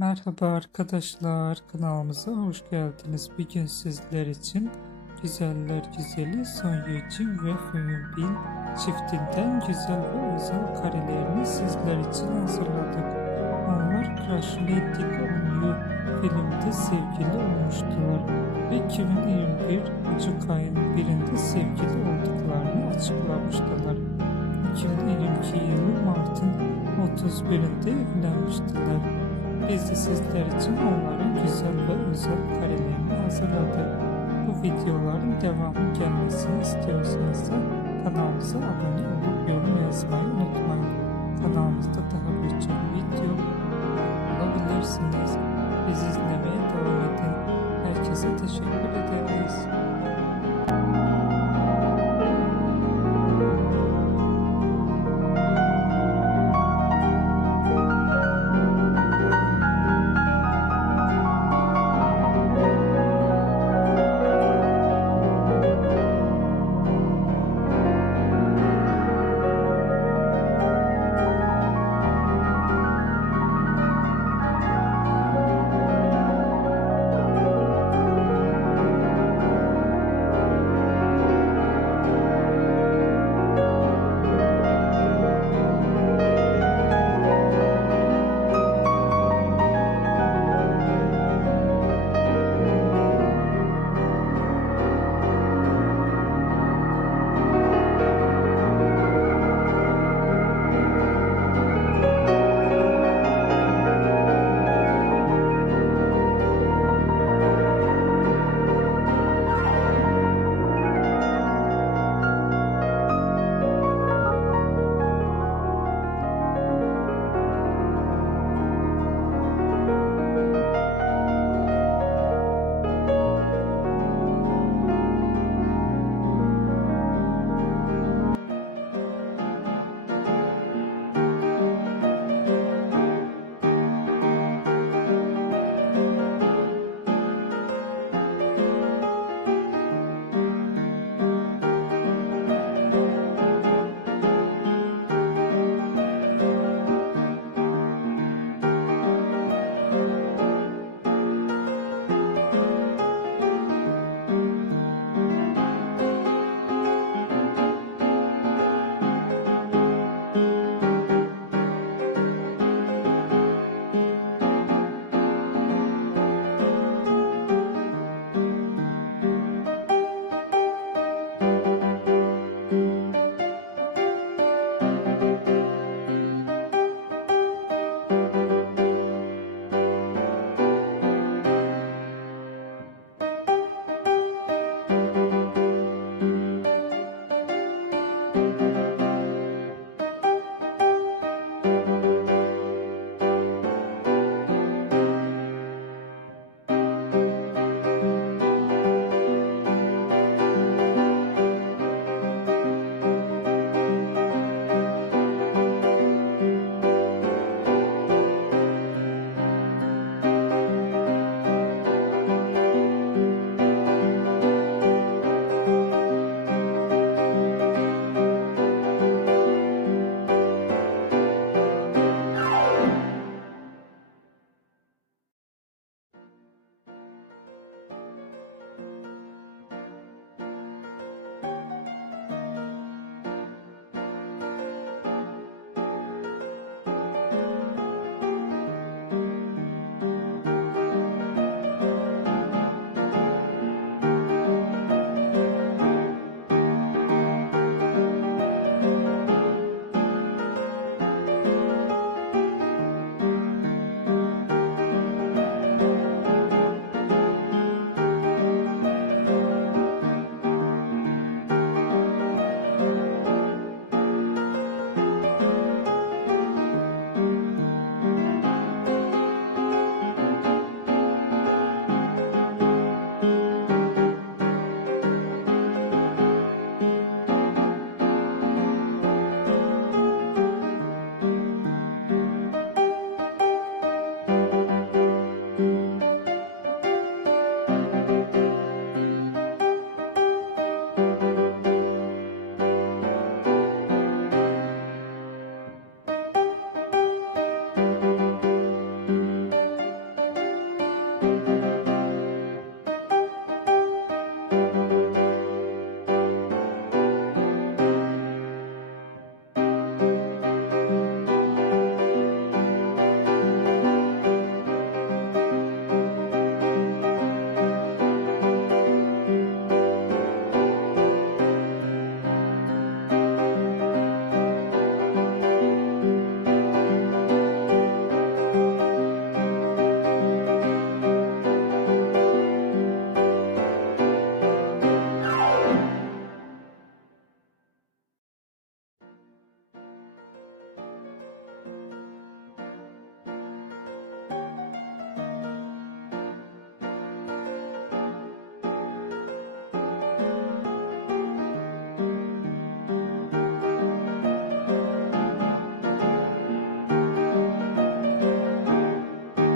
Merhaba arkadaşlar, kanalımıza hoş geldiniz. Bugün sizler için Güzeller Güzeli Son Yucin ve Fuyun Bin çiftinden güzel ve özel karelerini sizler için hazırladık. Onlar Crush Letting On You filmde sevgili olmuştular ve 2021 Ocak ayının birinde sevgili olduklarını açıklamıştılar. 2022 yılı Mart'ın 31'inde evlenmiştiler. Biz de sizler için onların güzel ve özel karelerini hazırladık. Bu videoların devamı gelmesini istiyorsanız da kanalımıza abone olup yorum yazmayı unutmayın. Kanalımızda daha birçok video bulabilirsiniz. Bizi izlemeye devam edin. Herkese teşekkür ederiz.